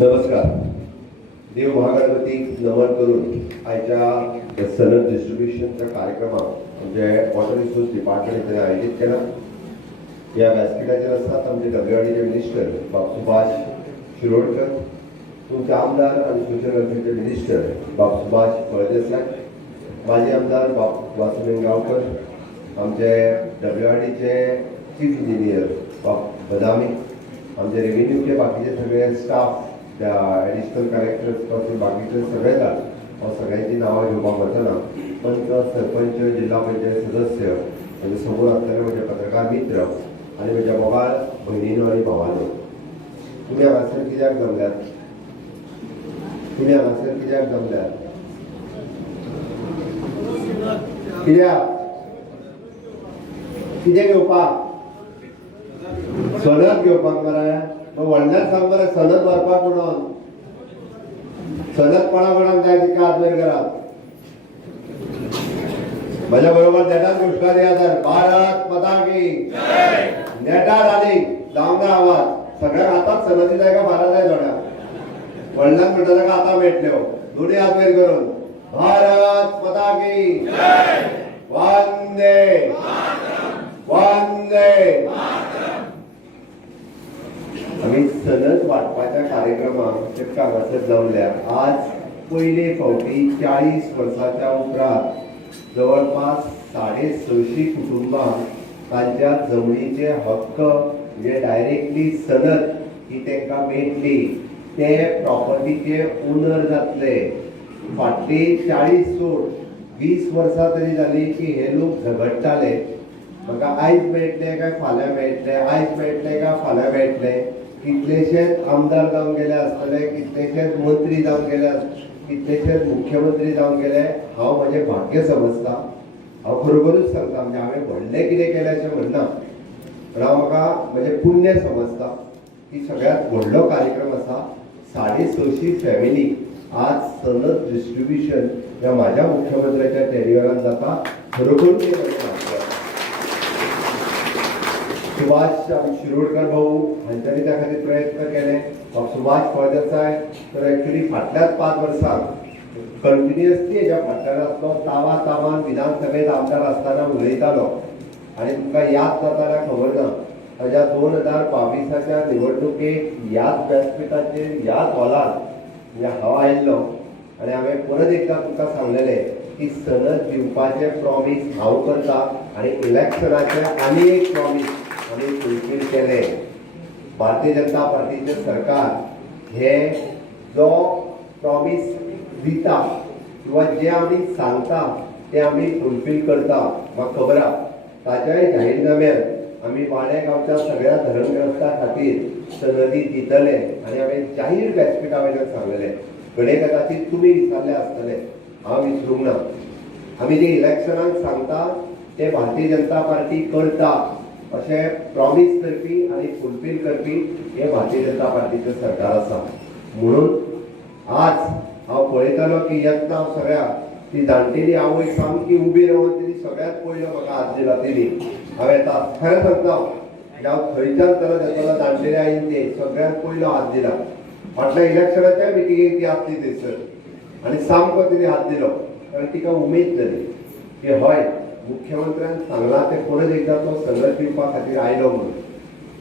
नमस्कार. देव महागणपती नमन करून आयच्या सनद डिस्ट्रीब्युशनच्या कार्यक्रमात म्हणजे वॉटर रिसोर्स डिपार्टमेंटाने आयोजित केला. या व्यासपीठाचेर आसात आमचे डब्ल्यूआरडीचे मिनिस्टर बाब सुभाष शिरोडकर, तुमचे आमदार आणि सूचना वेलफेअरचे मिनिस्टर बाब सुभाष फळदेसाय, माजी आमदार बाब वासुदेव गांवकर, आमचे डब्ल्यूआरडीचे चीफ इंजिनियर बाब बदामी, आमचे रेव्हेन्यूचे बाकीचे सगळे स्टाफ, ॲडिशनल कलेक्टर्स पासून बाकीचे सगळे हांव सगळ्यांची नांवां घेवपाक वचना, पण सरपंच, जिल्हा पंचायत सदस्य, म्हणजे समोर असलेले म्हजे पत्रकार मित्र आणि म्हज्या मोगाळ भयणीनो आनी भावांनो, तुमी हांगासर कित्याक जमल्यात? तुमी हांगासर कित्याक जमल्यात? कित्याक? कितें घेवपाक? सनद घेवपाक मरे. मग व्हडल्याक सांग मरे सनद व्हरपाक म्हणून. सनद कोणा कोणाक जाय तिका हात वयर करात. म्हज्या बरोबर नेटार घोषणा दियात. भारत माता की नेटार आनी जावंक आवाज सगळ्यांक आतांच सनदी जाय का भारत जाय थोड्या व्हडल्याक म्हणटा ताका आतां मेळटल्यो. दोनी हात वयर करून भारत माता की वंदे वंदे. आम्ही सनद वाटपाच्या कार्यक्रमाक तेका हांगासर जमल्या. आज पयले फावटी 40 वर्सांच्या उपरांत जवळपास 650 कुटुंबां तांच्या जमनीचे हक्क म्हणजे डायरेक्टली सनद ही तांकां मेळटली, ते प्रॉपर्टीचे ओनर जातले. फाटली 40 सोड 20 वर्सां तरी जाली की हे लोक झगडटाले, म्हाका आयज मेळटले काय फाल्यां मेळटले, आयज मेळटले काय फाल्यां मेळटले. कितलेशेच आमदार जावन गेले आसतले, कितलेशेच मंत्री जावन गेले, कितलेशेच मुख्यमंत्री जावन गेले. हांव म्हजें भाग्य समजता, हांव खरोखरूच सांगता. म्हणजे हांवें व्हडलें कितें केलें अशें म्हणना, पण हांव म्हाका म्हजें पुण्य समजता की सगळ्यांत व्हडलो कार्यक्रम आसा. 650 फॅमिली आज सनद डिस्ट्रीब्युशन ह्या म्हाज्या मुख्यमंत्र्याच्या टेन्युअरान जाता. खरोखरूच तें म्हजें भाग्य. सुभाष शिरोडकर भाऊ हांच्यानी त्या खातीर प्रयत्न केले. सुभाष फळदेसाय तर एक्चुअली फाटल्याच 5 वर्सांक कंटिन्युअसली हेच्या फाटल्यान आसलो. तामान विधानसभेत आमदार आसतना उलयतालो आनी तुमकां याद जाता काय खबर ना, ताच्या 2022च्या निवडणुकेक ह्याच व्यासपीठाचेर ह्याच हॉलांत म्हणजे हांव आयिल्लो आनी हांवें परत एकदां तुमकां सांगलेलें की सनद दिवपाचें प्रॉमीस हांव करता आनी इलेक्शनाचें आनी एक प्रॉमीस आमी फुलफील केले. भारतीय जनता पार्टीचे सरकार हे जो प्रॉमीस दिता किंवा जे आमी सांगता ते आमी फुलफील करता. म्हाका खबर आहा ताच्याय जाहीरनाम्यात आमी वाडे गांवच्या सगळ्या धरणग्रस्तां खातीर सनदी दितले आनी हांवें जाहीर व्यासपीठा वयल्यान सांगलेलें. घडये कदाचित तुमी विचारले आसतले, हांव विसरूंक ना. आमी जे इलेक्शनाक सांगता ते भारतीय जनता पार्टी करता अशें प्रॉमीस करपी आनी फुलफील करपी हे भारतीय जनता पार्टीचे सरकार आसा. म्हणून आज हांव पळयतालो की यत्ना सगळ्या ती जाणटेली आवय सामकी उबी रावन तिणी सगळ्यांत पयलो म्हाका हात दिला. तिणी हांवें खरें सांगता हांव थंयच्यान तरत येतालो जाणटेली आईन ते सगळ्यांत पयलो हात दिला. फाटल्या इलेक्शनाच्या मिटिंगेक ती आसली थंयसर आनी सामको तिणी हात दिलो. कारण तिका उमेद जाली की हय मुख्यमंत्र्यान सांगला ते परत एकदा तो सनद दिवपा खातीर आयलो म्हणून.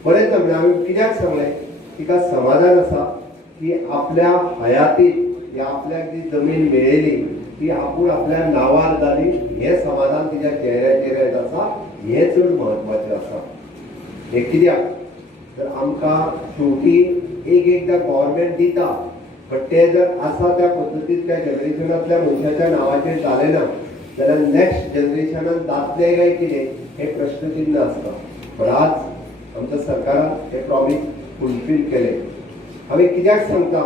बरें सांगलें. हांवें कित्याक सांगलें? तिका समाधान आसा की आपल्या हयातीत या आपल्याक जी जमीन मेळयली ती आपूण आपल्या नांवार जाली हें समाधान तिच्या चेहऱ्याचेर आसा. हें चड म्हत्वाचें आसा. हें कित्याक तर आमकां शेवटी एकदां गव्हर्मेंट दिता, बट तें जर आसा त्या पद्दतीन त्या जनरेशनांतल्या मनशाच्या नांवाचेर जालें ना जाल्यार नेक्स्ट जनरेशनान जातलें काय कितें हे प्रश्नचिन्ह आसता. पण आज आमच्या सरकारान हे प्रॉमीस फुलफील केले. हांवें कित्याक सांगता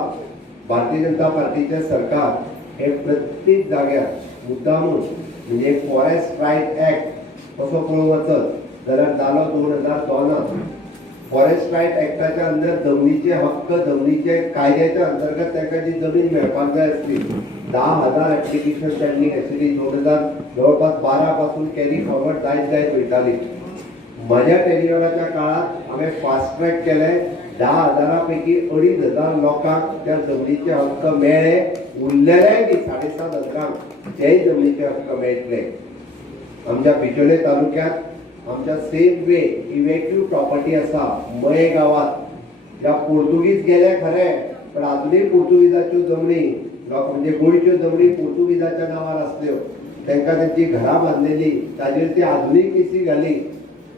भारतीय जनता पार्टीचें सरकार हे प्रत्येक जाग्यार मुद्दामून म्हणजे फॉरेस्ट रायट ऍक्ट कसो पळोवंक वचत जाल्यार जालो 2002 फॉरेस्ट रायट ऍक्टाच्या अंदर जमनीचे हक्क जमनीचे कायद्याच्या अंतर्गत तांकां जी जमीन मेळपाक जाय आसली 10,000 ऍप्लिकेशन त्यांनी ऍक्च्युअली 2000 जवळपास 12 पासून कॅरी फॉरवर्ड जायत वयताली. माझ्या टेन्युअराच्या काळात हांवें फास्ट ट्रॅक केले 10,000 पैकी 2,500 लोकांक त्या जमनीचे हक्क मेळ्ळे. उरलेल्या 7,500 तेय जमनीचे हक्क मेळटले. आमच्या बिचोले तालुक्यात आमच्या सेम वे इवेक्टिव्ह प्रॉपर्टी आसा मये गावात. ज्या पोर्तुगीज गेले खरे, पण अजूनही पोर्तुगीजाच्यो जमनी म्हणजे गोंयच्यो जमनी पोर्तुगीजाच्या नांवार आसल्यो. तांकां तेंची घरां बांदलेली, ताजेर ती आजुनूय केसी घाली.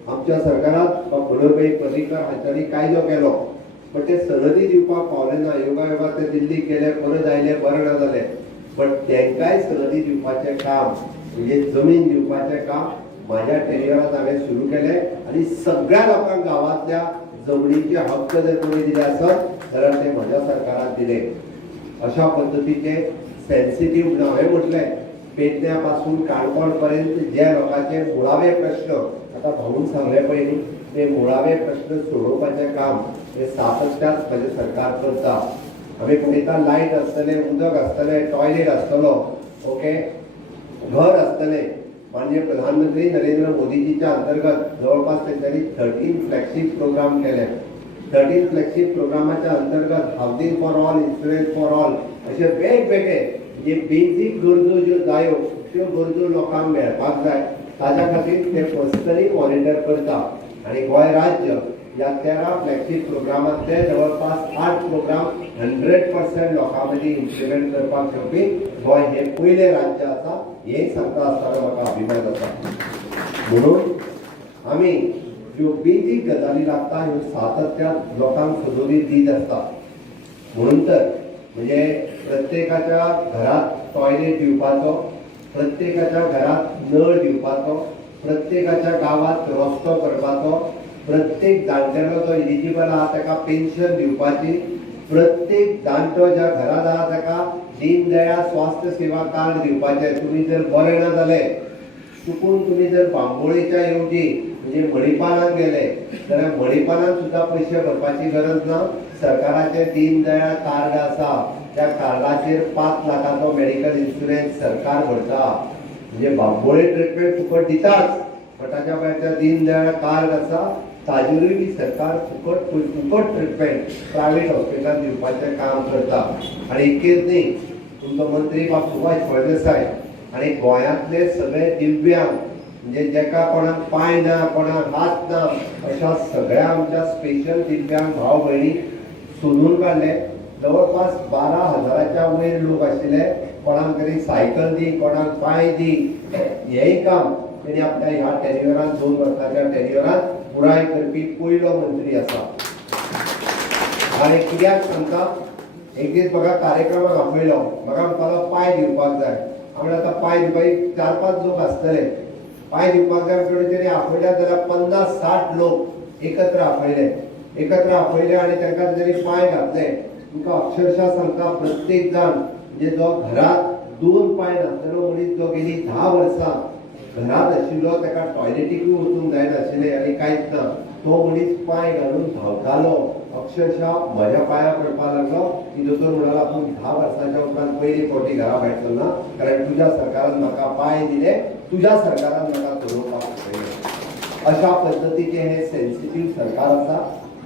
आमच्या सरकारान मनोहरभाई पर्रीकर हांच्यानी कायदो केलो, पण ते सनदी दिवपाक पावले ना. योगायोगा ते दिल्लीक गेले, परत आयले, बरें ना जालें. पण तांकांय सनदी दिवपाचें काम म्हणजे जमीन दिवपाचें काम माझ्या टेरियरात हांवें सुरू केलें. आनी सगळ्या लोकांक गांवांतल्या जमनीचे हक्क जर कोणी दिले आसत जाल्यार ते म्हज्या सरकारान दिले. अशा पद्दतीचे सेन्सिटीव हांवें म्हटलें पेडण्या पासून काणकोण पर्यंत जे लोकांचे मुळावे प्रश्न आता भाऊन सांगले पयलीं, ते मुळावे प्रश्न सोडोवपाचें काम हे सातत्यान म्हजें सरकार करता. आमी पळयता लायट आसतलें, उदक आसतलें, टॉयलेट आसतलो, ओके, घर आसतलें. माननीय प्रधानमंत्री नरेंद्र मोदीजीच्या अंतर्गत जवळपास त्यांनी 13 फ्लॅगशिप प्रोग्राम केले. 13 फ्लॅगशिप प्रोग्रामाच्या अंतर्गत housing for all, insurance for all असे वेगवेगळे जे बेसिक गरजो ज्यो जायो त्यो गरजो लोकांक मेळपाक जाय ताच्या खातीर ते पर्सनली मॉनिटर करता. आणि गोंय राज्य या 13 फ्लॅगशिप प्रोग्रामांतले जवळपास 8 प्रोग्राम 100% लोकां मदीं इम्प्लिमेंट करपाक शकपी गोंय हे पयलें राज्य आसा. हे सांगता आसतना म्हाका अभिमान आसा. म्हणून आमी ज्यो बेसिक गजाली लागता ह्यो सातत्यान लोकांक सजोवनीत दीत आसता. म्हणून तर म्हणजे प्रत्येकाच्या घरात टॉयलेट दिवपाचो, प्रत्येकाच्या घरात नळ दिवपाचो, प्रत्येकाच्या गावात रस्तो करपाचो, प्रत्येक जाणटेलो जो एलिजिबल आहा ताका पेन्शन दिवपाची, प्रत्येक जाणटो ज्या घरात आहा ताका दीनदयाळ स्वास्थ्य सेवा कार्ड दिवपाचे. तुम्ही जर बरे ना जाले, चुकून तुम्ही जर बांबोळेच्या येवजी म्हणजे मणिपालान गेले जाल्यार मणिपालान सुद्धा पैसे भरपाची गरज ना. सरकाराचे दीनदयाळ कार्ड आसा, त्या कार्डाचेर 5 लाखाचो मेडिकल इन्शुरन्स सरकार भरता. म्हणजे बांबोळे ट्रीटमेंट फुकट दिताच, पण ताच्या भायर त्या दीनदयाळ कार्ड आसा ताजेरूय बी सरकार फुकट ट्रीटमेंट प्रायव्हेट हॉस्पिटलांत दिवपाचें काम करता. आणि इतकेच न्ही, तुमचो मंत्री बाब सुभाष फळदेसाय आणि गोंयांतले सगळे दिव्यांग म्हणजे जेका कोणाक पांय ना, कोणाक हात ना, अशा सगळ्या आमच्या स्पेशल दिव्यांग भाव भयणी सोदून काडले. जवळपास 12,000च्या वयर लोक आशिल्ले. कोणाक तरी सायकल दी, कोणाक पांय दी, हेंय काम तेणी आपल्या ह्या टेन्युअरांत 2 वर्सांच्या टेन्युअरांत पुराय करपी पयलो मंत्री आसा. आनी कित्याक सांगता, एक दीस म्हाका कार्यक्रमाक आपयलो, म्हाका म्हणपालो पांय दिवपाक जाय. हांवें आतां पांय दिवपाक 4-5 लोक आसतले, पांय दिवपाक जाय म्हणून तेणी आपयल्या जाल्यार 50-60 लोक एकत्र आपयले आणि तांकां तरी पांय घातले. तुका अक्षरशः सांगता, प्रत्येक जाण म्हणजे जो घरात 2 पांय नासलेलो मनीस जो गेली 10 वर्सां घरात आशिल्लो, ताका टॉयलेटीकूय वचूंक जायनाशिल्लें आनी कांयच ना, तो मनीस पांय घालून धांवतालो. अक्षरशः म्हज्या पांयां पडपाक लागलो की दोतोर म्हणालो आपूण 10 वर्सांच्या उपरांत पयली फावटी घरा भायर सरना, कारण तुज्या सरकारान म्हाका पांय दिले, तुज्या सरकारान म्हाका चलोवपाक शिकयलें. अशा पद्दतीचें हें सेन्सिटीव सरकार आसा.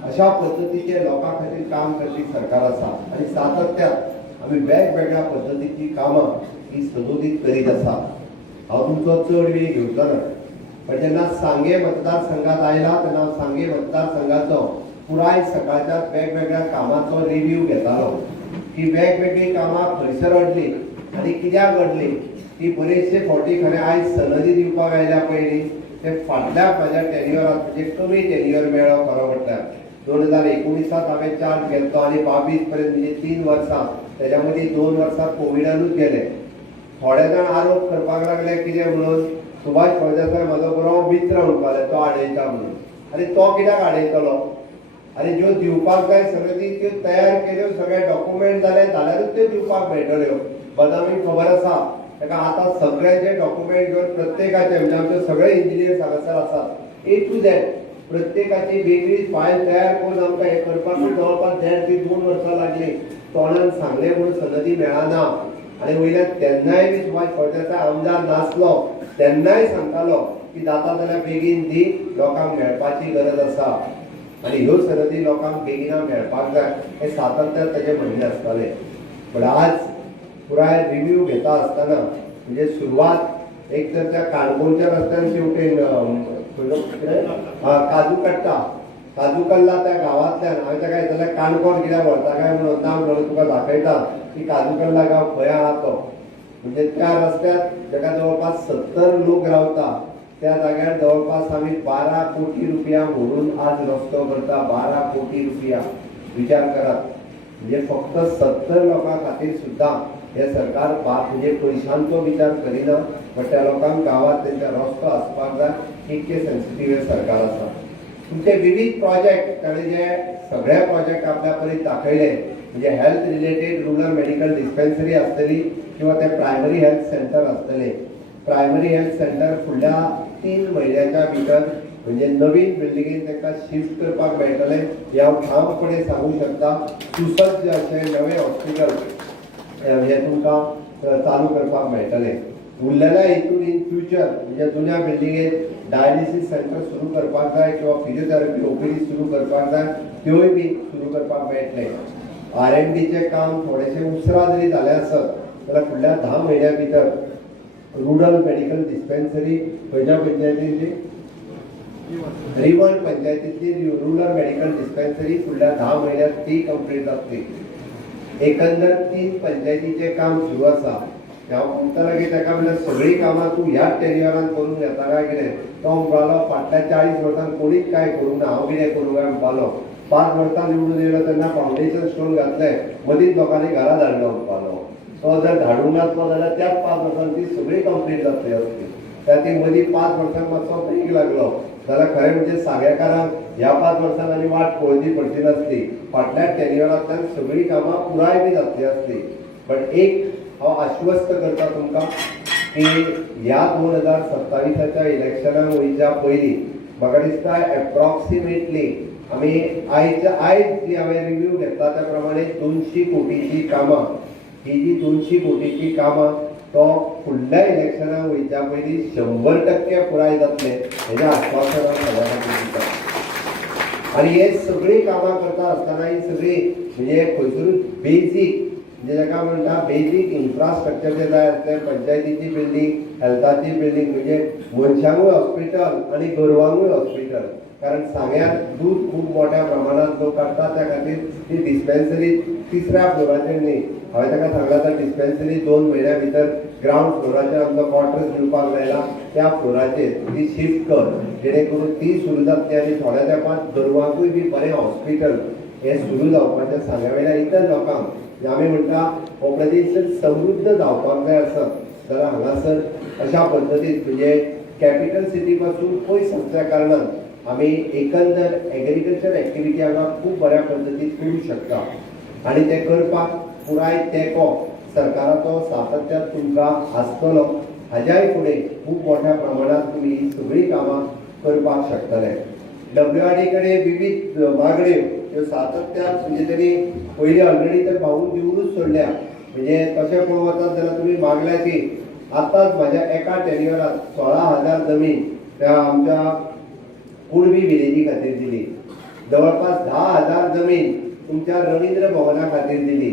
अशा पद्दतीचे लोकां खातीर काम करपी सरकार आसा. आनी सातत्यान आमी वेगवेगळ्या पद्दतीची कामां ही सदोदीत करीत आसा. हांव तुमचो चड वेळ घेवचो ना, पण जेन्ना सांगे मतदारसंघात आयला तेन्ना सांगे मतदारसंघाचो पुराय सकाळच्या वेगवेगळ्या कामाचो रिव्ह्यू घेतालो की वेगवेगळी कामां खंयसर घडली आनी कित्याक घडली. की बरेचशे फावटी खरें आयज सनदी दिवपाक आयल्या पयलीं ते फाटल्या म्हाज्या टेन्युअरांत म्हणजे कमी टेन्युअर मेळ्ळो खरो म्हटल्यार. 2019 हांवें चार्ज घेतलो आनी 22 पर्यंत म्हणजे 3 वर्सां, तेज्या मदीं 2 वर्सां कोविडानूच गेले. थोडे जाण आरोप करपाक लागले कितें म्हणून, सुभाष फळदेसाय म्हाजो बरो मित्र म्हणपाले तो आडयता म्हणून. आनी तो कित्याक आडयतलो? आनी ज्यो दिवपाक जाय सगळ्यो त्यो तयार केल्यो, सगळे डॉक्युमेंट जाले जाल्यारूच त्यो दिवपाक मेळटल्यो. बदामी खबर आसा, ताका आतां सगळ्यांचे डॉक्युमेंट घेवन प्रत्येकाचे म्हणजे आमचे सगळे इंजिनियर हांगासर आसात, A to Z प्रत्येकाची वेगळी फायल तयार करून आमकां हें करपाक जवळपास 1.5 ते 2 वर्सां लागली. तोंडान सांगलें म्हणून सनदी मेळना. आनी वयल्यान तेन्नाय बी सुभाष फळदेसाय आमदार नासलो तेन्नाय सांगतालो की जाता जाल्यार बेगीन दी, लोकांक मेळपाची गरज आसा. आनी ह्यो संनदी लोकांक बेगिना मेळपाक जाय हे सातत्यान ताचें म्हणणें आसतालें. पण आज पुराय रिव्ह्यू घेता आसतना म्हणजे सुरवात एक तर त्या काणकोणच्या रस्त्यान शेवटेन काजू कट्टा काजू कल्ला त्या गांवांतल्यान हांवें ताका जाल्यार काणकोण कित्याक व्हरता काय म्हणून ना म्हणून तुका दाखयता की काजू कल्ला गांव खंय आहा तो. म्हणजे त्या रस्त्यार जाका जवळपास 70 लोक रावता त्या जाग्यार जवळपास आमी 12 कोटी रुपया म्हणून आज रस्तो करता. 12 कोटी रुपया विचार करात. म्हणजे फक्त 70 लोकां खातीर सुद्दां हे सरकार म्हणजे पयशांचो विचार करिना. पण त्या लोकांक गांवांत तेंच्या रस्तो आसपाक जाय इतके सेन्सिटीव हे सरकार आसा. तुमचे विविध प्रोजेक्ट ताणें जे सगळे प्रोजेक्ट आपल्या परीत दाखयले म्हणजे health related rural medical dispensary आसतली किंवा ते प्रायमरी हेल्थ सेंटर आसतले. प्रायमरी हेल्थ सेंटर फुडल्या 3 म्हयन्याच्या भितर म्हणजे नवीन बिल्डिंगेन तांकां शिफ्ट करपाक मेळटलें हे हांव ठामपणे सांगूंक शकता. सुसज्ज अशें नवें हॉस्पिटल हे तुमकां चालू करपाक मेळटलें. उरलेल्या हितून इन फ्युचर म्हणजे जुन्या बिल्डिंगेन डायलिसीस सेंटर सुरू करपाक जाय किंवा फिजिओथेरपी ओपीडी सुरू करपाक जाय त्योय बी सुरू करपाक मेळटले. R&Dचें काम थोडेशें उसरा जरी जालें आसत जाल्यार फुडल्या 10 म्हयन्या भितर रुरल मेडिकल डिस्पेन्सरी खंयच्या पंचायतीची रिवल पंचायतीची रुरल मेडिकल डिस्पेन्सरी फुडल्या 10 म्हयन्यांत ती कंप्लीट जातली. एकंदर 3 पंचायतीचें काम सुरू आसा. हांव म्हणटलो की ताका म्हणल्यार सगळीं कामां तूं ह्याच टेन्युअरान करून घेता काय कितें. तो म्हणपालो फाटल्या 40 वर्सांत कोणीच कांय करूंक ना हांव कितें करूं काय म्हणपालो. 5 वर्सां निवडून येयलो तेन्ना फावंडेशन स्टोन घातले मदींच लोकांनी घरा धाडलो म्हणपालो. तो जर धाडूंक नासलो जाल्यार त्याच 5 वर्सांत ती सगळी कंप्लीट जातली आसली. त्या ती मदीं 5 वर्सांक मातसो ब्रेक लागलो जाल्यार खरें म्हणजे सागेकारांक ह्या 5 वर्सांक आनी वाट पळोवची पडची नासली. फाटल्या टेन्युअरांतल्यान सगळीं कामां पुराय बी जातली आसली. पण एक हांव आश्वस्त करता तुमकां की ह्या 2027च्या इलेक्शनाक वयच्या पयलीं म्हाका दिसता एप्रॉक्सिमेटली आमी आयज जी हांवें रिव्ह्यू घेतला त्या प्रमाणे 200 कोटीची कामां ही जी 200 कोटीची कामां तो फुडल्या इलेक्शनाक वयच्या पयलीं 100% पुराय जातले हेजें आश्वासन हांव सगळ्या खातीर दिता. आनी हे सगळीं कामां करता आसतना ही सगळीं म्हणजे खंयसरूच बेजीक म्हणजे जाका म्हणटा बेजीक इन्फ्रास्ट्रक्चर जे जाय आसले पंचायतीची बिल्डींग हेल्थाची बिल्डींग म्हणजे मनशांकूय हॉस्पिटल आनी गोरवांकूय हॉस्पिटल. कारण सांग्यार दूध खूब मोठ्या प्रमाणांत लोक काडटा त्या खातीर ती डिस्पेन्सरी 3ऱ्या फ्लोराचेर न्ही. हांवें ताका सांगलां तर डिस्पेन्सरी 2 म्हयन्या भितर ग्रावंड फ्लोराचेर आमचो क्वॉर्टर्स दिवपाक लायला त्या फ्लोराचेर ती शिफ्ट कर जेणे करून ती सुरू जातली आनी थोड्या तेंपात गोरवांकूय बी बरें हॉस्पिटल हे सुरू जावपाचें सांग्या वयल्या इतर लोकांक आमी म्हणटा हो प्रदेश समृद्ध जावपाक जाय आसत जाल्यार हांगासर अशा पद्दतीन म्हणजे कॅपिटल सिटी पासून पयस आसल्या कारणान आमी एकंदर एग्रीकल्चर एक्टिविटी हांगा खूब बऱ्या पद्दतीन करूंक शकता. आनी ते करपाक पुराय तेंको सरकाराचो सातत्यान तुमकां आसतलो. हाज्याय फुडें खूब मोठ्या प्रमाणांत तुमी ही सगळीं कामां करपाक शकतले. WRD कडेन विविध मागण्यो ह्यो सातत्यान म्हणजे तरी पयलीं ऑलरेडी तर भावून दिवनूच सोडल्या. म्हणजे तशें पळोवंक वचत जाल्यार तुमी मागल्या की आतांच म्हाज्या एका टेन्युअरांत 16,000 जमीन त्या आमच्या कुणबी विलेजी खातीर दिली. जवळपास 10,000 जमीन तुमच्या रवींद्र भवना खातीर दिली.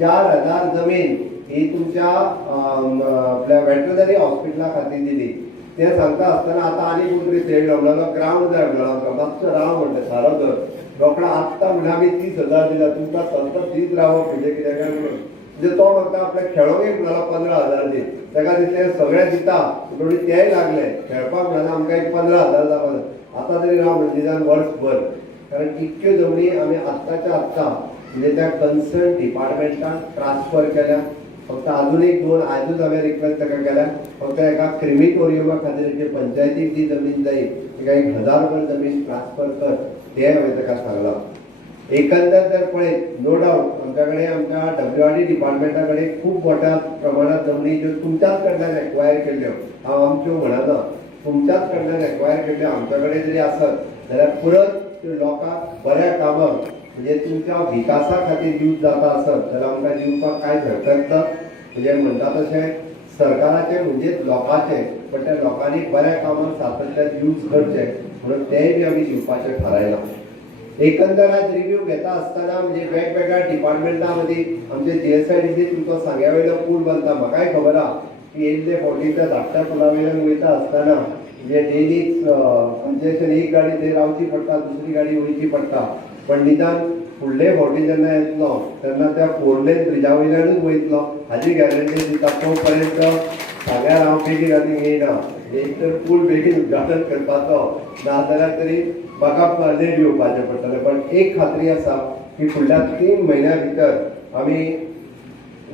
4,000 जमीन ही तुमच्या आपल्या वेटरनरी हॉस्पिटला खातीर दिली. ते सांगता आसतना आतां आनी कोण तरी सेड लावलो ग्रावंड जाय म्हणलो आमकां मातसो राव म्हणटा सारो तर रोखडा आत्तां म्हणल्यार आमी 30,000 दिला तुमकां सतत दीत रावप म्हणजे कितें काय म्हणून. म्हणजे तो म्हणटा आपल्या खेळोंक एक म्हणलो 15,000 दी ताका दिसलें सगळें दिता म्हणून तेय लागले खेळपाक म्हणून आमकां एक 15,000 जावं आतां तरी राव म्हणजे निदान वर्सभर. कारण इतक्यो जमनी आमी आत्ताच्या आत्तां म्हणजे त्या कन्सर्न डिपार्टमेंटान ट्रान्सफर केल्या. फक्त अजून एक 2 आजूच हांवें रिक्वेस्ट ताका केल्या फक्त एका क्रिमिटोरियमा खातीर म्हणजे पंचायतीक जी जमीन जायी तिका 1,000 रुपया जमीन ट्रान्सफर कर तें हांवें ताका सांगलां. एकंदर जर पळयत नो डावट आमच्या कडेन आमच्या WRD डिपार्टमेंटा कडेन खूब मोठ्या प्रमाणांत जमनी ज्यो तुमच्याच कडल्यान एक्वायर केल्ल्यो हांव आमच्यो म्हणना तुमच्याच कडल्यान एक्वायर केल्ल्यो आमच्या कडेन जरी आसत जाल्यार परत त्यो लोकांक बऱ्या कामाक म्हणजे तुमच्या विकासा खातीर यूज जाता आसत जाल्यार आमकां दिवपाक कांयच हरकत ना. म्हणजे म्हणटा तशें सरकाराचें म्हणजेच लोकांचें पण त्या लोकांनी बऱ्या कामाक सातत्यान यूज करचें म्हणून तेंय बी आमी दिवपाचें थारायलां. एकंदरात रिव्ह्यू घेता असताना म्हणजे वेगवेगळ्या डिपार्टमेंटामध्ये आमचे जीएसआयडीसी तुमचो सांग्या वयलो पूल बांदता म्हाकाय खबर आहा की येयल्ले फावटी त्या धाकट्या पुला वयल्यान वयता असताना म्हणजे डेलीच कंजेशन एक गाडी थंय रावची पडटा दुसरी गाडी वयची पडटा पण निदान फुडले फावटी जेन्ना येतलो तेन्ना त्या 4 लेन ब्रिजा वयल्यानूच वयतलो हाजी गॅरंटी दिता तो पर्यंत सांग्यार हांव बेगीन आनी येयना एक तर पूल बेगीन उद्घाटन करपाचो नाजाल्यार तरी म्हाका लेट येवपाचें पडटलें पण एक खात्री आसा की फुडल्या 3 म्हयन्या भितर आमी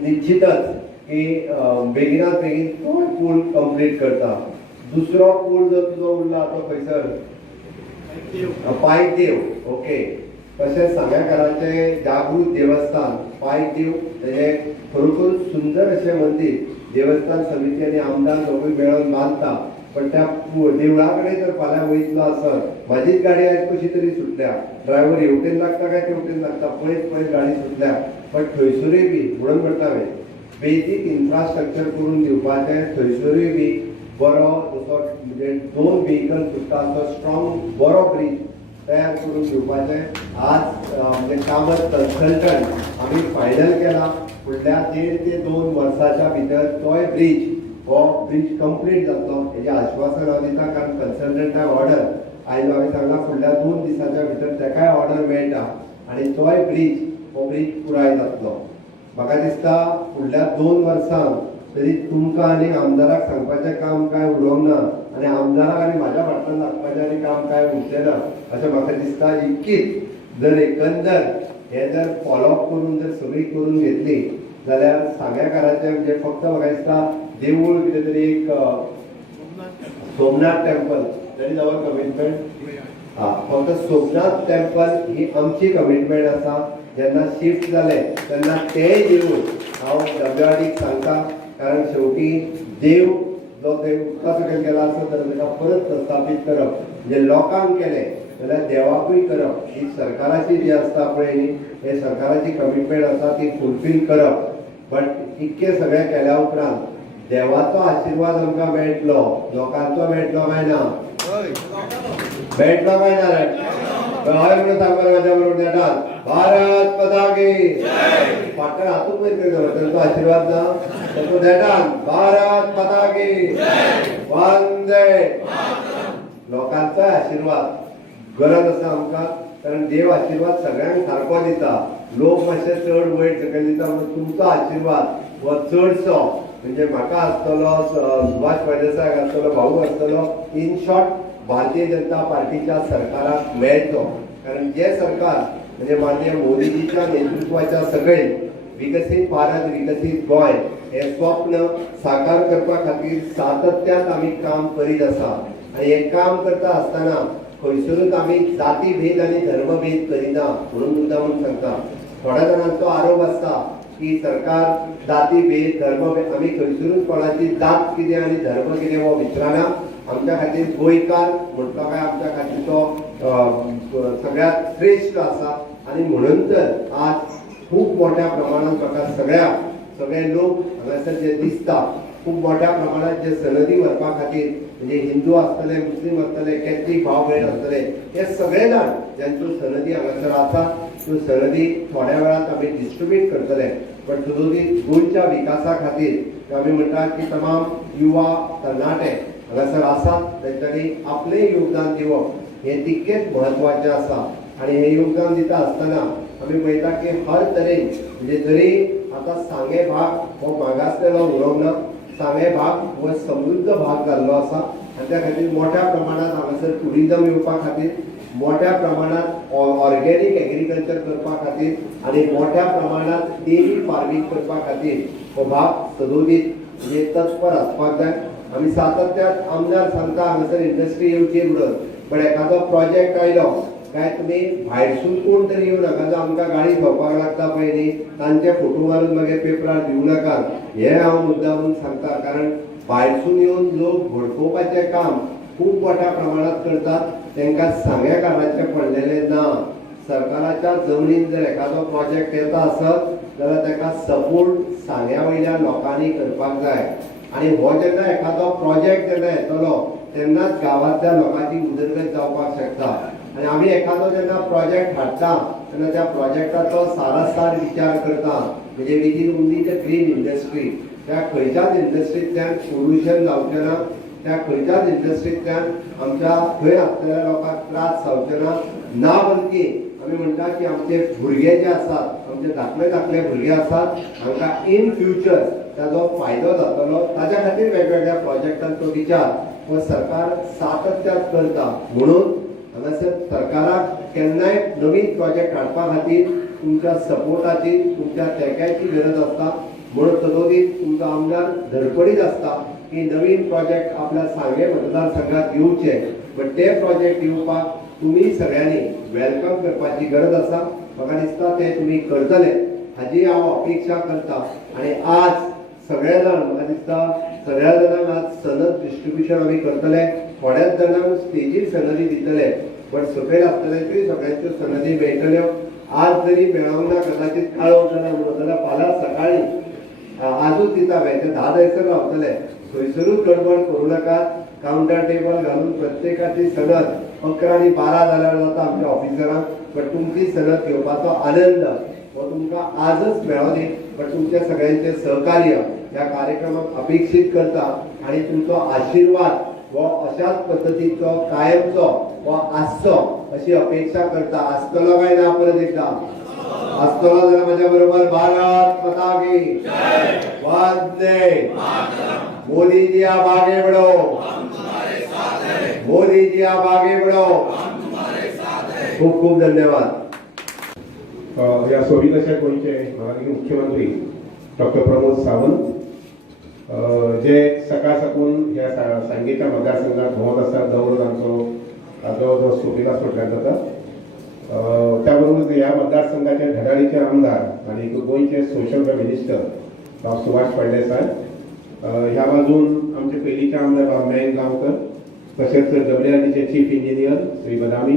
निश्चितच की बेगिनात बेगीन तो पूल कंप्लीट करता. दुसरो पूल जो तुजो उरला तो खंयसर पायदेव ओके तशेंच सांग्याकाराचें जागृत देवस्थान पायदेव तेजें खरोखर सुंदर अशें मंदीर देवस्थान समिती आनी आमदार दोगूय मेळून बांदता पण त्या देवळा कडेन जर फाल्यां वयतलो आसत म्हाजीच गाडी आयज कशी तरी सुटल्या ड्रायव्हर हेवटेन लागता काय तेवटेन लागता पळयत पळयत गाडी सुटल्या पण थंयसरूय बी म्हणून म्हणटा हांवें बेजीक इन्फ्रास्ट्रक्चर करून दिवपाचें थंयसरूय बी बरो जसो म्हणजे 2 व्हेकल सुट्टा असो स्ट्रॉंग बरो ब्रीज तयार करून दिवपाचें आज म्हणजे कामत कन्सल्टंट आमी फायनल केला फुडल्या 1.5 ते 2 वर्साच्या भितर तोय ब्रीज हो ब्रीज कंप्लीट जातलो हेजें आश्वासन हांव दिता कारण कन्सल्टंटाक ऑर्डर आयज हांवें सांगला फुडल्या 2 दिसाच्या भितर ताकाय ऑर्डर मेळटा आनी तोय ब्रीज हो ब्रीज पुराय जातलो. म्हाका दिसता फुडल्या 2 वर्सांक तरी तुमकां आनी आमदाराक सांगपाचें काम काय उरोंक ना आनी आमदाराक आनी म्हाज्या फाटल्यान लागपाचें आनी काम काय उरचें ना अशें म्हाका दिसता. इतकीच जर एकंदर हे जर फॉलोअप करून जर सगळी करून घेतली जाल्यार सांग्याकाराचें म्हणजे फक्त म्हाका दिसता देवूळ कितें तरी एक Somnath temple that is our commitment फक्त सोमनाथ टेम्पल ही आमची कमिटमेंट आसा. जेन्ना शिफ्ट जाले तेन्ना तेय देवूळ हांव डब्ल्यूआरडीक सांगता कारण शेवटी देव जो ते उदका सकयल गेला आसत जाल्यार ताका परत प्रस्थापीत करप म्हणजे लोकांक केलें जाल्यार देवाकूय करप ही सरकाराची जी आसता पळय न्ही हे सरकाराची कमिटमेंट आसा ती फुलफील करप. बट इतकें सगळें केल्या उपरांत देवाचो आशिर्वाद आमकां मेळटलो लोकांचो मेळटलो काय ना मेळटलो काय ना हय म्हणून सांगपाक म्हाज्या बरोबर देतात भारत माता की फाटल्यान हातूंत वयर करता तांचो आशिर्वाद ना तांचो देतात भारत माता की वंदे लोकांचोय आशिर्वाद गरज आसा आमकां कारण देव आशिर्वाद सगळ्यांक सारको दिता. लोक मातशे चड वयर सकयल दिता म्हणून तुमचो आशिर्वाद हो चडसो म्हणजे म्हाका आसतलो सुभाष फळदेसायाक आसतलो भाऊ आसतलो इन शॉर्ट भारतीय जनता पार्टीच्या सरकाराक मेळटलो कारण जे सरकार म्हणजे माननीय मोदीजीच्या नेतृत्वाच्या सकयल विकसीत भारत विकसीत गोंय हे स्वप्न साकार करपा खातीर सातत्यान आमी काम करीत आसा आनी हे काम करता आसतना खंयसरूच आमी जाती भेद आनी धर्मभेद करिना म्हणून मुद्दामून सांगता. थोड्या जाणांचो आरोप आसता की सरकार जाती भेद धर्मभेद आमी खंयसरूच कोणाची जात कितें आनी धर्म कितें हो विचारना. आमच्या खातीर गोंयकार म्हटलो काय आमच्या खातीर तो सगळ्यात श्रेष्ठ आसा आनी म्हणून तर आज खूब मोठ्या प्रमाणात म्हाका सगळे लोक हांगासर जे दिसता खूब मोठ्या प्रमाणात जे सनदी व्हरपा खातीर म्हणजे हिंदू आसतले मुस्लीम आसतले कॅथलीक भाव भयण आसतले हे सगळे जाण ज्यांच्यो सनदी हांगासर आसा त्यो सनदी थोड्या वेळात आमी डिस्ट्रिब्यूट करतले पण सुदोदीत गोंयच्या विकासा खातीर आमी म्हणटा की तमाम युवा तरणाटे हांगासर आसात तांच्यांनी आपलें योगदान दिवप हें तितकेंच म्हत्वाचें आसा आनी हें योगदान दिता आसतना आमी पळयता की हर तरेन म्हणजे जरी आतां सांगे भाग हो मागासलेलो उरोंक ना सांगे भाग हो समृद्ध भाग जाल्लो आसा आनी त्या खातीर मोठ्या प्रमाणात हांगासर टुरिजम येवपा खातीर मोठ्या प्रमाणात ऑर्गेनीक एग्रीकल्चर करपा खातीर आनी मोठ्या प्रमाणात डेरी फार्मिंग करपा खातीर हो भाग सदोदीत म्हणजे तत्पर आसपाक जाय. आमी सातत्यान आमदार सांगता हांगासर इंडस्ट्री येवची म्हणून पण एखादो प्रोजेक्ट आयलो काय तुमी भायरसून कोण तरी येवन नाका जो आमकां गाडी घेवपाक लागता पळय न्ही तांचे फोटो मारून मागीर पेपरार दिवं नाका हे हांव मुद्दामून सांगता कारण भायरसून येवन लोक भडकोवपाचें काम खूब मोठ्या प्रमाणात करतात तांकां सांग्याकाराचें पडलेलें ना. सरकाराच्या जमनीन जर एखादो प्रोजेक्ट येता आसत जाल्यार ताका सपोर्ट सांग्या वयल्या लोकांनी करपाक जाय आनी हो जेन्ना एखादो प्रोजेक्ट जेन्ना येतलो तेन्नाच गांवांतल्या लोकांची उदरगत जावपाक शकता. आणि आम्ही एखादो जेन्ना प्रोजेक्ट हाडटा तेन्ना त्या प्रोजेक्टाचो सारासार विचार करता म्हणजे within only the green industry त्या खंयच्याच इंडस्ट्रींतल्यान पोल्युशन जावचें ना त्या खंयच्याच इंडस्ट्रींतल्यान आमच्या थंय आसलेल्या लोकांक त्रास जावचे ना बल्कि आमी म्हणटा की आमचे भुरगे जे आसात आमचे धाकले धाकले भुरगे आसात हांकां इन फ्युचर ताजो फायदो जातलो ताच्या खातीर वेगवेगळ्या प्रोजेक्टांचो विचार हो सरकार सातत्यान करता म्हणून हांगासर सरकाराक केन्नाय नवीन प्रोजेक्ट हाडपा खातीर तुमच्या सपोर्टाची तुमच्या तेंक्याची गरज आसता म्हणून सदोदीत तुमचो आमदार धडपडीत आसता की नवीन प्रोजेक्ट आपल्या सांगे मतदारसंघात येवचे पण ते प्रोजेक्ट येवपाक तुम्ही सगळ्यांनी वेलकम करपाची गरज आसा म्हाका दिसता ते तुमी करतले हाजी हांव अपेक्षा करता आणि आज सगळे जाण म्हाका दिसता सगळ्या जाणांक आज सनद डिस्ट्रिब्युशन आमी करतले थोड्याच जाणांक स्टेजीर सनदी दितले पण सकयल आसतल्यांच्योय सगळ्यांच्यो सनदी मेळटल्यो आज जरी मेळोंक ना कदाचित काळोख जाला म्हणून जाल्यार फाल्यां सकाळी आजूच दिता ते 10 थंयसर रावतले थंयसरूच गडबड करूं नाकात काउंटर टेबल घालून प्रत्येकाची सनद 11 आणि 12 जाल्यार जाता आमच्या ऑफिसरांक पण तुमची सनद घेवपाचो आनंद हो तुमकां आजच मेळोनी पण तुमच्या सगळ्यांचे सहकार्य ह्या कार्यक्रमाक अपेक्षित करता आणि तुमचो आशीर्वाद हो अशाच पद्धतीचो कायमचो हो आसचो अशी अपेक्षा करता आसतलो काय ना परत एकदा आसतलो जाल्यार माझ्या बरोबर भारत माता की जय वंदे मोदी जी आप आगे बढ़ो मोदी जी आप आगे बढ़ो खूप खूप धन्यवाद या सोयी तशा गोंयचे महाराष्ट्र मुख्यमंत्री डॉक्टर प्रमोद सावंत जे सकाळ साकून ह्या सांगेच्या मतदारसंघात भोंवत आसतात दौरो तांचो जवळ सोबीला सुटल्यान जाता त्याबरोबर ह्या मतदारसंघाचे धडाडीचे आमदार आणि गोंयचे social welfare minister Subhash Phaldesai ह्या बाजून आमचे पयलींचे आमदार मयंक गांवकर तशेंच WRDचे चीफ इंजिनियर श्री बदामी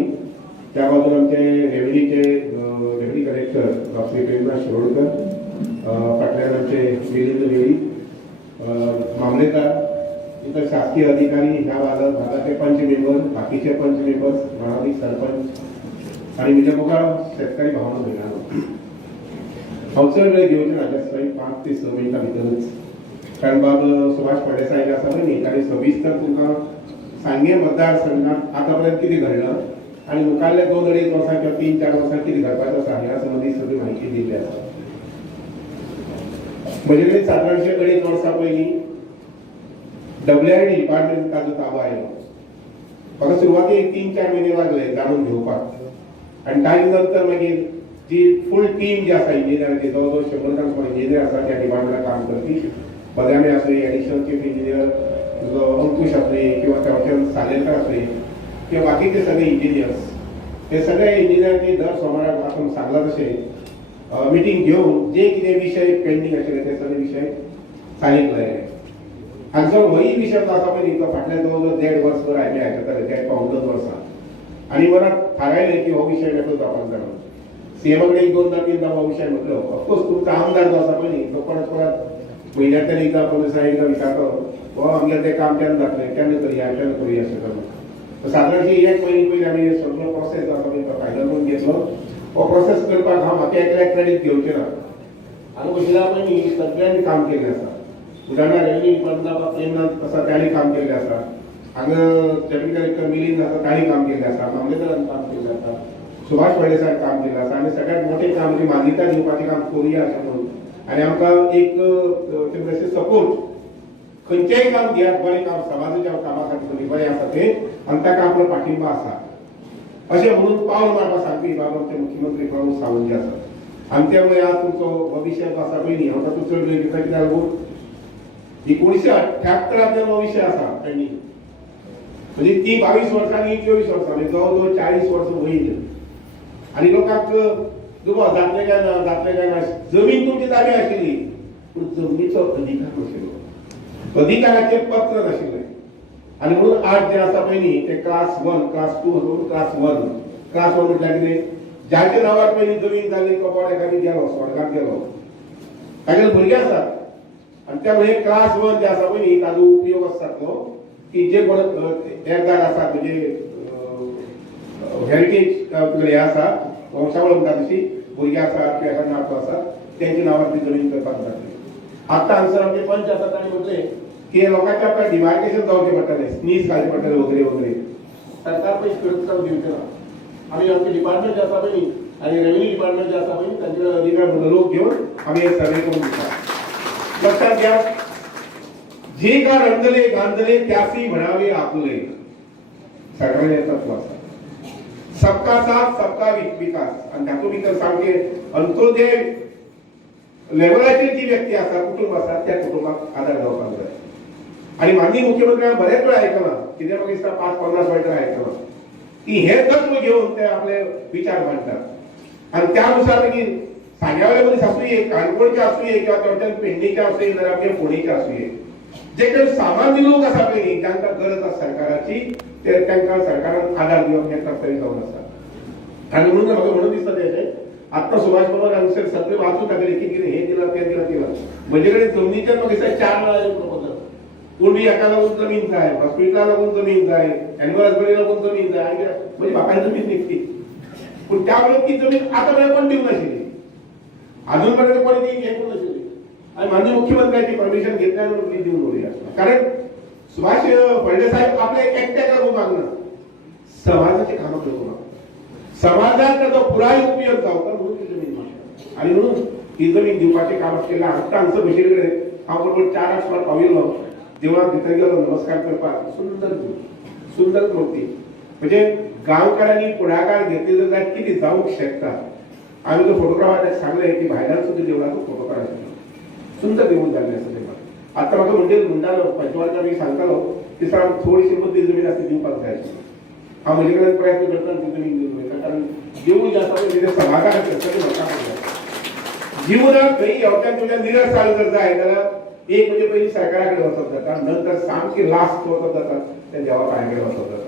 त्या बाजून आमचे रेव्हेन्यूचे डेप्युटी कलेक्टर श्री प्रेमनाथ शिरोडकर फाटल्यान आमचे मिलिंद वेळी मामलेदार इतर शासकीय अधिकारी ह्या भागाचे पंच मेंबर बाकीचे पंच मेंबर्स महाराष्ट्र सरपंच आणि म्हणजे मुखार शेतकरी भावना भयणारो हांव चड वेळ घेवचे ना जस्ट 5 ते 6 मिनटां भितरूच कारण बाब सुभाष फळदेसाय जे आसा पळय न्ही ताणें सविस्तर तुमकां सांगे मतदारसंघात आतां कितें घडलं आणि मुखारल्या 2-2.5 वर्सां किंवा 3-4 वर्सां कितें घडपाचें आसा ह्या संबंधी सगळी म्हायती दिल्ली आसा म्हजे कडेन सादारणशे 2.5 वर्सां पयलीं WRD डिपार्टमेंट ताजो ताबो आयलो म्हाका सुरवातेक 3-4 म्हयने लागले जाणून घेवपाक आणि ताजे नंतर मागीर जी फूल टीम जी आसा इंजिनियरांची जवळ 100 इंजिनियर आसा त्या डिपार्टमेंटात काम करपी बदामी आसली एडिशनल चीफ इंजिनियर तुजो अंकुश आसली किंवा त्या सालेकर आसली किंवा बाकीचे सगळे इंजिनियर्स हे सगळे इंजिनियरांनी दर सोमाराक आपण सांगला तशें मिटींग घेवन जे कितें विशय पेंडींग आशिल्ले ते सगळे विशय सांगितले हांचो होय विशय जो आसा पळय तो फाटल्या जवळ 1.5 वर्स आयले आयकताले ते 2 वर्सां आनी वरात थारायलें की हो विशय नकळो जावपाक जाय सीएमा कडेन 2-3 हो विशय म्हटलो ऑफकोर्स तुमचो आमदार जो आसा पळय न्ही तो परत म्हयन्यांतल्यान एकदां पोलिसांक एकदां विचारता हो आमगेलें तें काम केन्ना जातलें केन्ना करुया अशें करून सादारणशी 1 म्हयने पयलीं आमी सगळो प्रोसेस जो आसा पळय तो फायनल करून घेतलो हो प्रोसेस करपाक हांव म्हाका एकल्याक क्रेडीट घेवचें ना हांगा बशिल्ल्या पळय न्ही सगळ्यांनी काम केल्लें आसा उदाहरणार्थ रेव्हेन्यू डिपार्टमेंटाक प्रेमनाथ आसा ताणें काम केल्लें आसा हांगा डेप्युटी कलेक्टर मिलिंद आसा ताणें काम केल्लें आसा मामलेदारान काम केल्लें आसा सुभाष फळदेसाय काम केल्लें आसा आनी सगळ्यात मोठें काम म्हणजे मान्यता दिवपाचें काम करुया अशें म्हणून आनी आमकां एक सपोर्ट खंयचेंय काम दियात बरें काम समाजाच्या कामा खातीर बरें आसा तें आनी ताका आपलो पाठिंबा आसा अशें म्हणून पावल मारपाक सांगपी बाबा आमचे मुख्यमंत्री प्रमोद सावंत जे आसा आनी त्या मुळे आज तुमचो भविष्य जो आसा पळय न्ही हांव तातूंत चड वेळ घेता कित्याक लागून 1978 हो विशय आसा पेंडींग म्हणजे ती 22 वर्सांनी 24 वर्सां म्हणजे जवळ 40 वर्सां वयर आनी लोकांक जातलें काय ना जमीन तुमची ताब्या आशिल्ली पूण जमनीचो अधिकार नाशिल्लो अधिकाराचें पत्र नाशिल्लें आनी म्हणून आज जे आसा पळय न्ही ते क्लास 1 क्लास 2 क्लास 1 म्हटल्यार कितें ज्याच्या नांवार पयलीं जमीन जाल्ली तो कोण एखादी गेलो स्वर्गाक गेलो तागेले भुरगे आसात आनी त्यामुळे क्लास 1 जे आसा पळय न्ही ताजो उपयोग आसा जातलो की जे कोण एरदार आसात म्हणजे हेरिटेज हे आसा वंशावळ म्हणटा तशी भुरगीं आसात किंवा नातू आसात त्यांची नांवार ती जमीन करपाक जातली. आतां हांगसर आमचे पंच आसा ताणें म्हटलें की लोकांचे आपल्याक डिमार्केशन जावचें पडटलें, स्नीज घालचें पडटलें वगैरे वगैरे. सरकार पयशे करत दिवचें ना. आमी आमचे डिपार्टमेंट जे आसा पळय आनी रेव्हेन्यू डिपार्टमेंट जे आसा पळय तांचे अधिकार लोक घेवन आमी हे सर्वे करून दिता. लक्षात घ्या, जे का रंगले गांधले त्यासी म्हणावे आपले. सगळ्यांनी तत्व आसा. सबका साथ सबका विकास आणि तातूंत भितर सामके अंत्योदय लेवलाचेर जी व्यक्ती आसा कुटुंब आसा त्या कुटुंबाक आदार जावपाक जाय. आणि माननीय मुख्यमंत्र्यान बरेच वेळ आयकलां, कितें म्हाका दिसता 5-50 फावटी आयकलां की हे तत्व घेवन ते आपले विचार मांडटात आणि त्यानुसार मागीर सांग्यावले मनीस आसूये, काणकोणचे आसूये किंवा तेवटेन पेडणेचे आसूये नाल्यार आमचे फोंडेचे आसूये, जे काही सामान्य लोक आसा पळय तांकां गरज आसा सरकाराची, ते तांकां सरकारान आदार दिवप हें कर्तव्य जावन आसा. आनी म्हणून म्हाका म्हणून दिसता तेजें आत्तां सुभाष बाबा हांगसर सगळे वाचून दाखयले कितें कितें हें दिलां तें दिलां तें दिलां. म्हजे कडेन जमनीचेर म्हाका दिसता 4 वेळा येवन प्रपोजल पूण हाका लागून जमीन जाय, हॉस्पिटला लागून जमीन जाय, एनिमल हजबंडरी लागून जमीन जाय आनी म्हणजे म्हाका जमीन निघती. पूण त्या वेळेस ती जमीन आतां मेळ्यार कोण दिवंक नाशिल्ली, अजून पर्यंत कोणी ती हें करूंक नाशिल्ली. आणि माननीय मुख्यमंत्र्यांची परमिशन घेतल्या म्हणून ती दिवन उरया. कारण सुभाष फळदेसाय आपले एकट्याक लागून मागना, समाजाचे कामाक लागून मागता. समाजाक ताचो पुराय उपयोग जावता म्हणून ती जमीन मागता. आणि म्हणून ही जमीन दिवपाचें काम केलें. आतां हांगसर बशिल्ले कडेन हांव बरोबर 4 फावट पाविल्लो, देवळांत भितर गेलो नमस्कार करपाक. सुंदर मूर्ती. म्हणजे गांवकारांनी पुढाकार घेतली जाल्यार कितें जावंक शकता. आमी तो फोटोग्राफाक सांगलें की भायल्यान सुद्दां देवळाचो फोटो काडा. सुंदर देवूळ जाल्लें आसा तें. आतां म्हाका म्हणजे म्हणटालो पंचवार्चाक मी सांगतालो की सर थोडीशी मदली जमीन आसा दिवपाक जाय. हांव म्हजे कडेन प्रयत्न करता ती जमीन दिवंक वयता. कारण देवूळ जें आसा पळय तें समाजाक सगळें लोकांक जाय. जीवनात खंय हेवटेन तुज्या निरसाल जर जाय जाल्यार एक म्हणजे पयलीं सरकारा कडेन वचप जाता, नंतर सामकी लास्ट वचप जाता तें देवा पांया कडेन वचप जाता.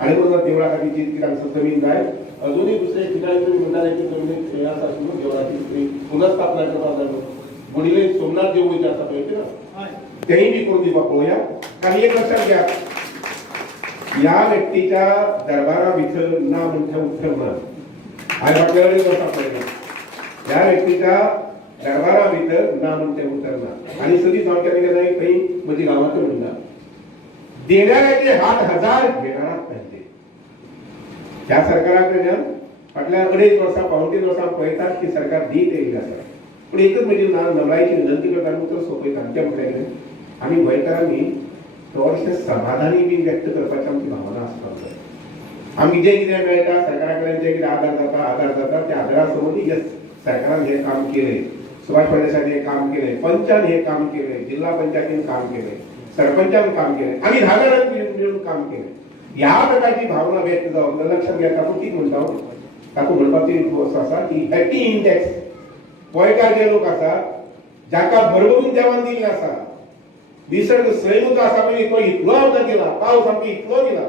आनी म्हणून देवळा खातीर कितें हांगसर जमीन जाय. अजुनूय दुसरे ठिकाणी तुमी म्हणटाले की जमनीक हें आसा देवळाची पुनर्स्थापना करपाक जाय. गुडिले सोमनाथ देवूळ जें आसा पळय तेंय बी करून दिवपाक पळोवया. आनी एक लक्षात घ्या, ह्या व्यक्तीच्या दरबारा भितर ना म्हणटा उत्तर ना. आयज आपल्या कडेन वचपाक पळयना. ह्या व्यक्तीच्या दरबारा भितर ना म्हणटा उत्तर ना. आनी सदींच हांव केन्ना केन्ना खंय म्हजी गांवांतूय म्हणटा देणाऱ्याचे हात 1000 घेणारा पाहिजे. ह्या सरकारा कडल्यान फाटल्या 2.5 वर्सां 3 वर्सां पळयतात की सरकार दीत येयल्लें आसा. पूण एकच म्हजी नम्रायेची विनंती करता उतर सोंपयता. आमच्या म्हटलें आमी गोंयकारांनी चडशें समाधानी बी व्यक्त करपाची आमची भावना आसपाक जाय. आमी जें कितें मेळटा सरकारा कडेन जें कितें आदार जाता त्या आदारा संबंदी यस सरकारान हें काम केलें, सुभाष फळदेसायान हें काम केलें, पंचान हें काम केलें, जिल्हा पंचायतीन काम केलें, सरपंचान काम केलें, आमी 10 जाणांनी मिळून काम केलें. ह्या प्रकारची भावना व्यक्त जावप लक्षात घ्या. तातूंत कितें म्हणटा तातूंत म्हणपाची गोष्ट आसा की हॅपी इंडेक्स गोंयकार जे लोक आसा जाका भरभरून देवान दिल्लें आसा, निसर्ग सैम जो आसा पळय तो इतलो आमकां दिला, पावस आमकां इतलो दिला,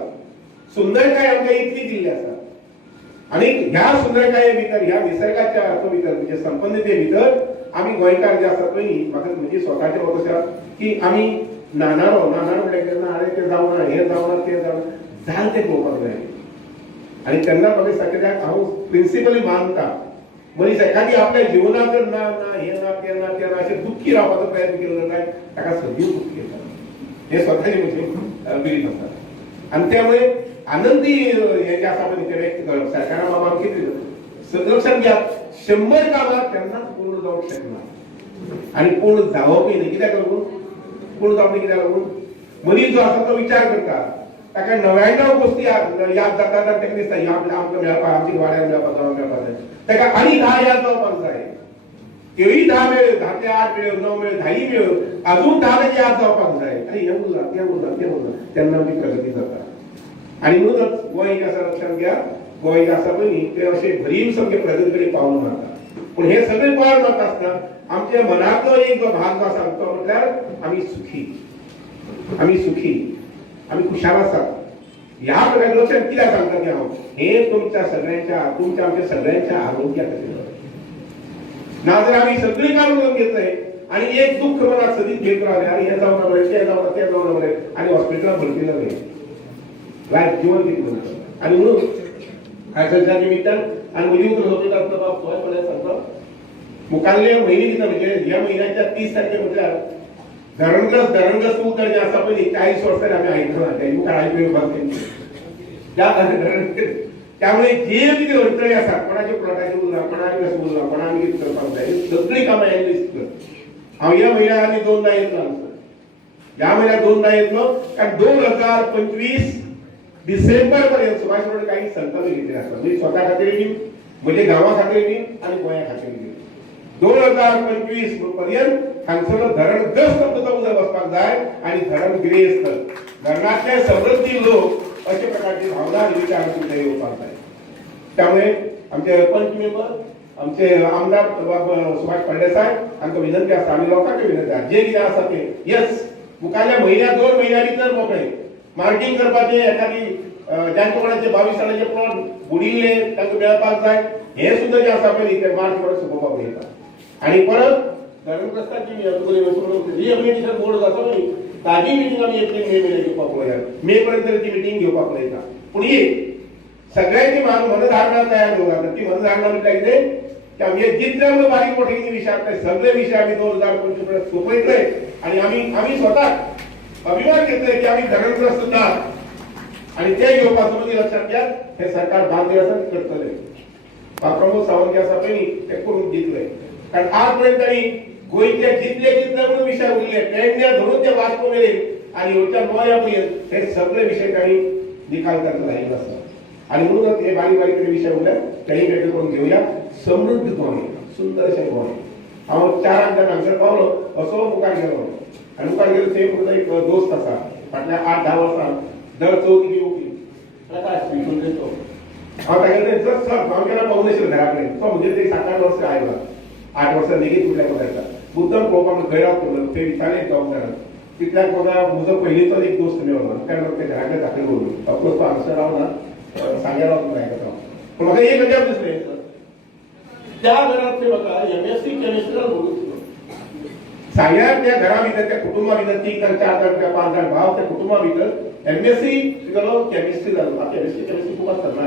सुंदरकाय आमकां इतली दिल्ली आसा. आनी ह्या सुंदरकाये भितर ह्या निसर्गाच्या अर्थ भितर म्हणजे संपन्नते भितर आमी गोंयकार जे आसा पळय म्हाका म्हणजे स्वताचे वत आसा की आमी नानारो म्हणल्यार केन्ना अरे तें जावना हें जावना तें जावना जाल तें पळोवपाक जाय. आनी तेन्ना म्हाका सगळ्याक हांव प्रिंसिपली मानता मनीस एखादी आपल्या जिवनात जर ना ना हें ना तें ना तें ना अशें दुख्खी रावपाचो प्रयत्न केलो जाल्यार ताका सगळीं दुख्खी येता. हें स्वताचें म्हजें बिलीफ आसा. आनी त्यामुळे आनंदी हे जे आसा पळय ते व्यक्त करप सरकारा बाबा कितें लक्षात घ्या 100 कामां केन्नाच पूर्ण जावंक शकना. आनी पूर्ण जावपूय न्ही. कित्याक लागून पूर्ण जावप कित्याक लागून मनीस जो आसा तो विचार करता, ताका 99 गोष्टी याद जातात आनी ताका दिसता ह्या आमकां मेळपाक आमची वाड्यार मेळपाक जाय, ताका आनी 10 याद जावपाक जाय. त्योय 10 मेळ्यो, 10 ते 8 मेळ्यो, 9 मेळ्यो, 10 मेळ्यो, अजून 10 ताची याद जावपाक जाय. आनी हें उरलां तें उरलां तें उरलां तेन्ना आमची प्रगती जाता. आनी म्हणूनच गोंय जें आसा लक्षात घ्या, गोंय जें आसा पळय तें अशें भरीव सामकें प्रगती कडेन पावल मारता. पूण हे सगळें पावल मारता आसतना आमच्या मनांतलो एक जो भाग जो आसा तो म्हटल्यार आमी सुखी, आमी खुशाल आसात. ह्या प्रकारे लक्षात कित्याक सांगता की हांव हे तुमच्या आमच्या सगळ्यांच्या आरोग्या खातीर नाजाल्यार आमी सगळीं काम करून घेतले आनी एक दुख्ख मनात सदींच घेत रावले आनी हें जावना बरें तें जावना तें जावना बरें आनी हॉस्पिटलांत भरती जाले लायफ जिवन कितें म्हणटा. आनी म्हणून ह्या निमित्तान आणि मुली उतर होते सांगतो मुखाल्ले महिने किती म्हणजे या महिन्याच्या 30 तारखेमध्ये धरणग्रस्त उतर जे असा पण 40 वर्षांनी आम्ही ऐकलं नाही मुखार ऐकून त्यामुळे जे किती अडथळे असतात कोणाचे प्लॉटाचे बोलला कोणाने कसं बोलला कोणाने किती करपाक जाय सगळी कामं यांनी लिस्ट कर हांव या महिन्यात आनी 2दा येतलो या महिन्यात 2दा येतलो कारण 2025 डिसेंबर पर्यंत सुभाष रोड काही संकल्प घेतले असतात मी स्वतः खातीर बी म्हणजे गांवा खातीर बी आणि गोंया खातीर बी 2025 पर्यंत हांगसरलो धरणग्रस्त उदक वचपाक जाय आणि धरण गिरेस्त धरणातले समृद्धी लोक अशा प्रकारची भावना आणि विचार सुद्धा येवपाक जाय त्यामुळे आमचे पंच मेंबर आमचे आमदार सुभाष फळदेसाय हांकां विनंती आसा आमी लोकांक विनंती आसा जे कितें आसा ते यस मुखाल्ल्या महिन्यात 2 महिन्यां भितर मोकळे मार्किंग करपाचे एखादी ज्यांचे कोणाचे 22 सालाचे प्लॉट बुडिल्ले तांकां मेळपाक जाय हे सुद्धा जे आसा पळय ते मार्च पर्यंत सोंपोवपाक येता आणि परत धरणग्रस्तांची रिहॅबिलिटेशन बोर्ड जाता न्ही ताजी मिटींग आमी एप्रील मे म्हयन्यात घेवपाक पळयात मे पर्यंत ती मिटींग घेवपाक पळयता पूण ही सगळ्यांची मनधारणा तयार करता ती मनधारणा म्हटल्यार कितें की आमचे जितले बारीक मोठे कितें विशय आसले सगळे विशय आमी 2025 पर्यंत सोंपयतले आणि आमी स्वता अभिमान घेतले की आमी धरणग्रस्त ना आणि ते घेवपाचो म्हणजे लक्षात घ्या हे सरकार बांधले आसा ते करतले प्रमोद सावंत आसा पळय ते करून दितले कारण आज पर्यंत तांणी गोंयचे जितले म्हणून विशय उरले पेडण्या धरून ते वास्को मेरेन आणि ह्योच्या नोया पर्यंत हे सगळे विशय तांणी निकाल करता लायिल्लो आसा आणि म्हणूनच हे बारीक बारीक विशय उरले तेही भेट करून घेवया समृद्ध गोंय सुंदर अशें गोंय हांव 4 हांगसर पावलो असो मुखार गेलो आणि मुखार गेलो थंय फक्त एक दोस्त आसा फाटल्या 8-10 वर्सां दर चवथीक येवपी प्रकाश विठुंदेचो हांव तागेले जस्ट हांव केन्ना पावूं नाशिल्लो घरा कडेन तो म्हणजे ते 7-8 वर्सां आयला 8 वर्सां लेगीत उरल्या कोतायता मुद्दम पळोवपाक खंय रावतलो ते विचारले जॉब जाणा तितल्याक म्हाका म्हजो पयलींचोच एक दोस्त मेळ्ळो कारण ते घरा कडेन दाखल करून ऑफकोर्स तो हांगसर रावना सांग्यार रावता आयकता पूण म्हाका एक अजाप दिसलें त्या घरांत ते म्हाका MSc केमिस्ट्रीन बोलून सांग्यार त्या घरा भितर त्या कुटुंबा भितर 3 जाण 4 जाण 5 जाण भाव त्या कुटुंबा भितर MSc जालो केमिस्ट्री जालो केमिस्ट्री खूब आसता ना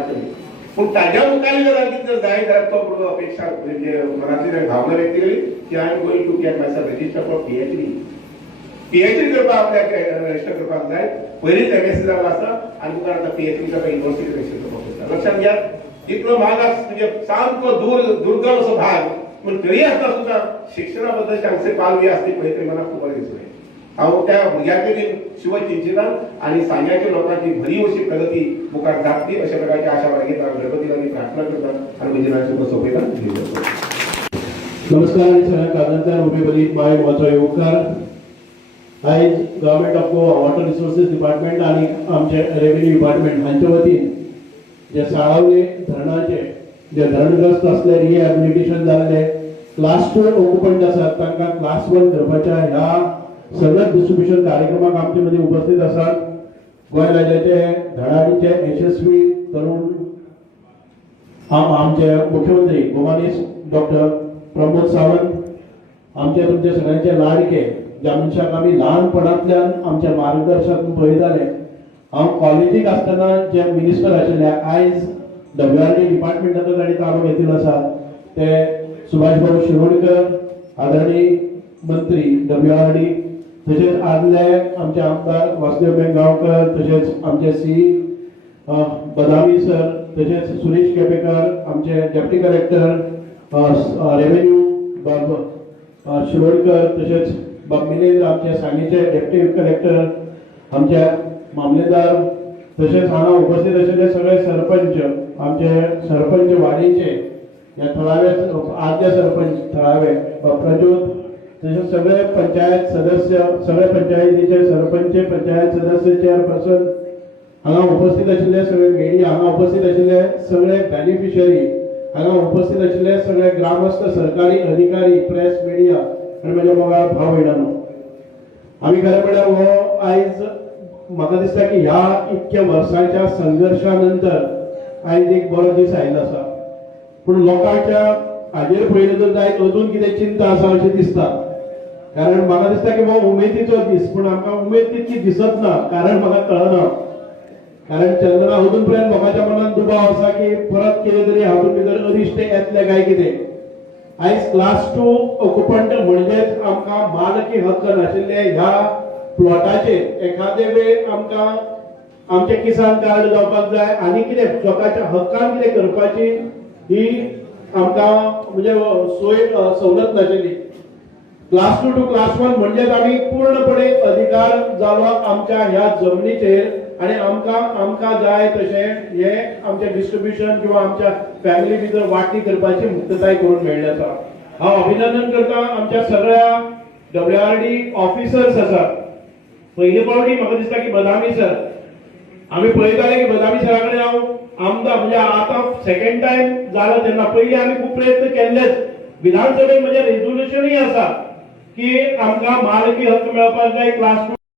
पूण ताज्या मुखार जर कितें जाय जाल्यार तो अपेक्षा म्हणजे मनांतली भावना व्यक्त केली की I am going to get myself register for PhD करपाक आपल्याक रजिस्टर करपाक जाय पयलींच MSc जालो आसा आनी मुखार आतां PhD करपाक युनिव्हर्सिटी रजिस्टर करपाक जाता लक्षात घ्या इतलो महाग म्हणजे सामको दुर्गम असो भाग पूण तरी आसता सुद्दां शिक्षणा बद्दलचे हांगचे पालवी आसली पळय ते म्हाका खूब बरें दिसलें हांव त्या भुरग्याचे बी शुभचिंतनां आणि सांग्याच्या लोकांची बरी अशी प्रगती मुखार जातली अशा प्रकारची आशा बाळगीता गणपती लागीं प्रार्थना करता आणि म्हजे नांव सोंपयता नमस्कार आणि सगळ्या कागदांतल्यान उबे बरी बाय वचो येवकार आयज government of Goa water resources department आणि आमचे रेव्हेन्यू डिपार्टमेंट हांचे वतीन जे साळावले धरणाचे जे धरणग्रस्त असले रिहॅबिलिटेशन जाल्ले क्लास 2 ऑक्युपंट आसात तांकां क्लास 1 करपाच्या ह्या सगळ्या डिस्ट्रिब्युशन कार्यक्रमाक आमचे मध्ये उपस्थित आसात गोंय राज्याचे धडाडीचे यशस्वी तरुण आमचे मुख्यमंत्री गोमानीस डॉक्टर प्रमोद सावंत आमचे तुमचे सगळ्यांचे लाडके ज्या मनशाक आमी ल्हानपणांतल्यान आमच्या मार्गदर्शक पळयताले हांव कॉलेजीक आसतना जे मिनिस्टर आशिल्ले आयज WRD डिपार्टमेंटाचो तांणी ताबो घेतिल्लो आसा ते सुभाष भाऊ शिरोडकर आदरणीय मंत्री WRD तसेच आदले आमचे आमदार वासुदेव बेंगावकर तसेच आमचे सी बदामी सर तसेच सुरेश केपेकर आमचे डेप्टी कलेक्टर रेव्हेन्यू शिरोडकर तसेच मिलिंद आमचे सांगेचे डेप्टी कलेक्टर आमचे मामलेदार तसेच हांगा उपस्थित आशिल्ले सगळे सरपंच आमचे सरपंच वाडीचे या थळावे आद्य सरपंच थळावे प्रज्योत तसेच सगळे पंचायत सदस्य सगळे पंचायतीचे सरपंच पंचायत सदस्य चेअरपर्सन हांगा उपस्थित आशिल्ले सगळे मेडिया हांगा उपस्थित आशिल्ले सगळे बेनिफिशियरी हांगा उपस्थित आशिल्ले सगळे ग्रामस्थ सरकारी अधिकारी प्रेस मिडिया आणि म्हज्या मोगाळ भाव भयणांनो आमी खरें म्हळ्यार हो आयज म्हाका दिसता की ह्या इतक्या वर्सांच्या संघर्शा नंतर आयज एक बरो दीस आयिल्लो आसा पूण लोकांच्या हाजेर पळयलें तर जायत अजून कितें चिंता आसा अशें दिसता कारण म्हाका दिसता की हो उमेदीचो दीस पूण आमकां उमेद तितकी दिसत ना कारण म्हाका कळना कारण चंद्रा हातून पर्यंत लोकांच्या मनात दुबाव आसा की परत कितें तरी हातून भितर अरिश्ट येतले काय कितें. आयज क्लास 2 ऑक्युपंट म्हणजेच आमकां मालकी हक्क नाशिल्ले ह्या प्लॉटाचेर एखादे वेळ आमकां आमचे किसान कार्ड जावपाक जाय आनी कितें स्वताच्या हक्कान कितें करपाची ही आमकां म्हणजे सोय सवलत नाशिल्ली. क्लास 2 टू क्लास 1 म्हणजेच आमी पूर्णपणे अधिकार जालो आमच्या ह्या जमनीचेर आणि आमकां जाय तशें हे आमचे डिस्ट्रीब्युशन किंवा आमच्या फॅमिली भितर वांटणी करपाची मुक्तताय करून मेळ्ळी आसा. हांव अभिनंदन करता आमच्या सगळ्या WRD ऑफिसर्स आसात. पयली पावटी म्हाका दिसता की बदामी सर आमी पळयताले की बदामी सरा कडेन हांव आमदार म्हणजे आतां सेकंड टाइम जालो तेन्ना पयली आमी खूब प्रयत्न केल्लेच. विधानसभेत म्हणजे रेझोल्युशनूय आसा की आमकां मालकी हक्क मेळपाक जाय क्लास 2